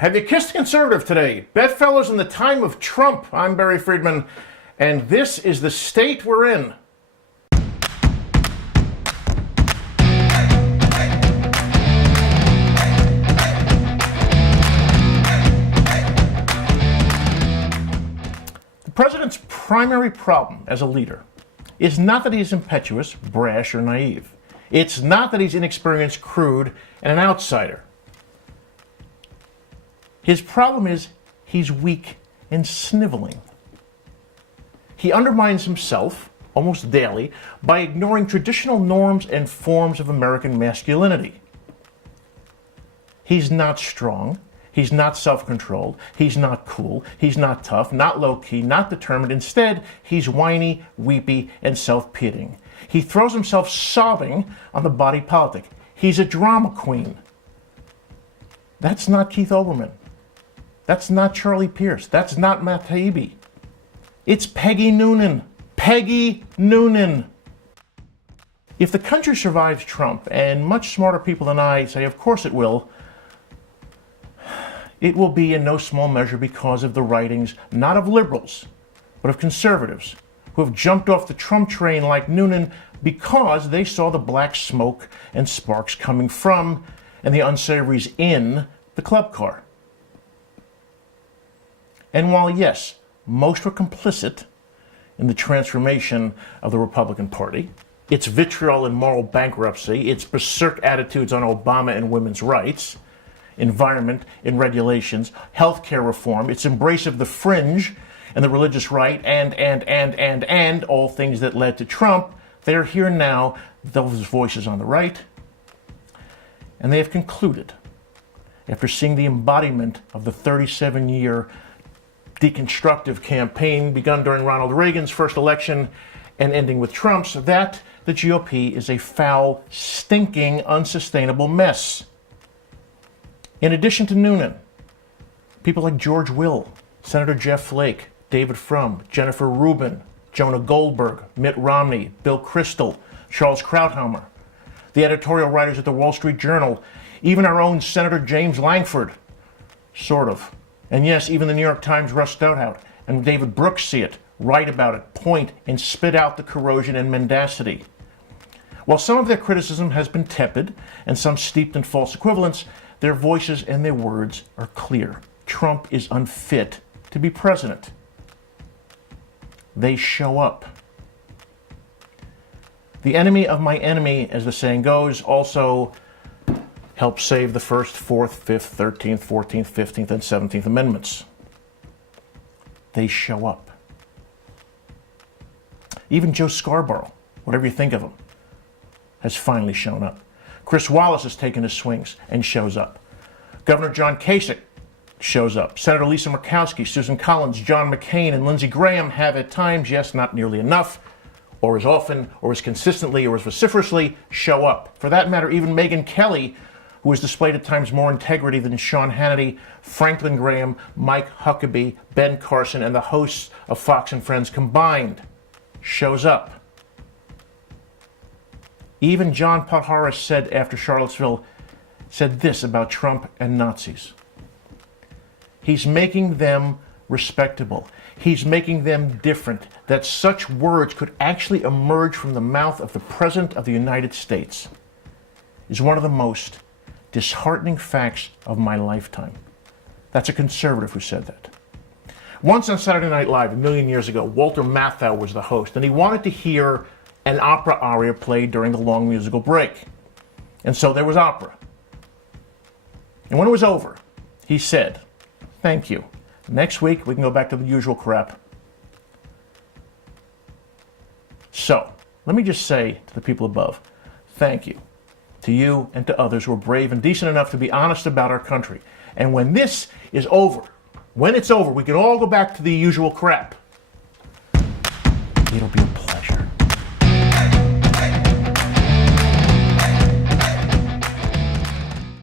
Have you kissed a conservative today? Bedfellows in the time of Trump. I'm Barry Friedman, and this is the state we're in. The president's primary problem as a leader is not that he's impetuous, brash, or naive. It's not that he's inexperienced, crude, and an outsider. His problem is he's weak and sniveling. He undermines himself almost daily by ignoring traditional norms and forms of American masculinity. He's not strong. He's not self-controlled. He's not cool. He's not tough, not low-key, not determined. Instead, he's whiny, weepy, and self-pitying. He throws himself sobbing on the body politic. He's a drama queen. That's not Keith Olbermann. That's not Charlie Pierce. That's not Matt Taibbi. It's Peggy Noonan. Peggy Noonan. If the country survives Trump, and much smarter people than I say, of course it will be in no small measure because of the writings, not of liberals, but of conservatives, who have jumped off the Trump train like Noonan because they saw the black smoke and sparks coming from, and the unsavories in, the club car. And while, yes, most were complicit in the transformation of the Republican Party, its vitriol and moral bankruptcy, its berserk attitudes on Obama and women's rights, environment and regulations, healthcare reform, its embrace of the fringe and the religious right, and all things that led to Trump, they are here now, those voices on the right, and they have concluded, after seeing the embodiment of the 37-year deconstructive campaign begun during Ronald Reagan's first election and ending with Trump's, that the GOP is a foul, stinking, unsustainable mess. In addition to Noonan, people like George Will, Senator Jeff Flake, David Frum, Jennifer Rubin, Jonah Goldberg, Mitt Romney, Bill Kristol, Charles Krauthammer, the editorial writers at the Wall Street Journal, even our own Senator James Lankford, sort of. And yes, even the New York Times Russ Stouthout and David Brooks see it, write about it, point, and spit out the corrosion and mendacity. While some of their criticism has been tepid and some steeped in false equivalence, their voices and their words are clear. Trump is unfit to be president. They show up. The enemy of my enemy, as the saying goes, also helped save the First, Fourth, Fifth, 13th, 14th, 15th, and 17th Amendments. They show up. Even Joe Scarborough, whatever you think of him, has finally shown up. Chris Wallace has taken his swings and shows up. Governor John Kasich shows up. Senator Lisa Murkowski, Susan Collins, John McCain, and Lindsey Graham have at times, yes, not nearly enough, or as often, or as consistently, or as vociferously, show up. For that matter, even Megyn Kelly, who has displayed at times more integrity than Sean Hannity, Franklin Graham, Mike Huckabee, Ben Carson, and the hosts of Fox and Friends combined, shows up. Even John Podhoretz said after Charlottesville, said this about Trump and Nazis. He's making them respectable. He's making them different, that such words could actually emerge from the mouth of the President of the United States is one of the most disheartening facts of my lifetime. That's a conservative who said that. Once on Saturday Night Live, a million years ago, Walter Matthau was the host, and he wanted to hear an opera aria played during the long musical break. And so there was opera. And when it was over, he said, "Thank you. Next week, we can go back to the usual crap." So, let me just say to the people above, thank you. To you and to others who are brave and decent enough to be honest about our country. And when this is over, when it's over, we can all go back to the usual crap. It'll be a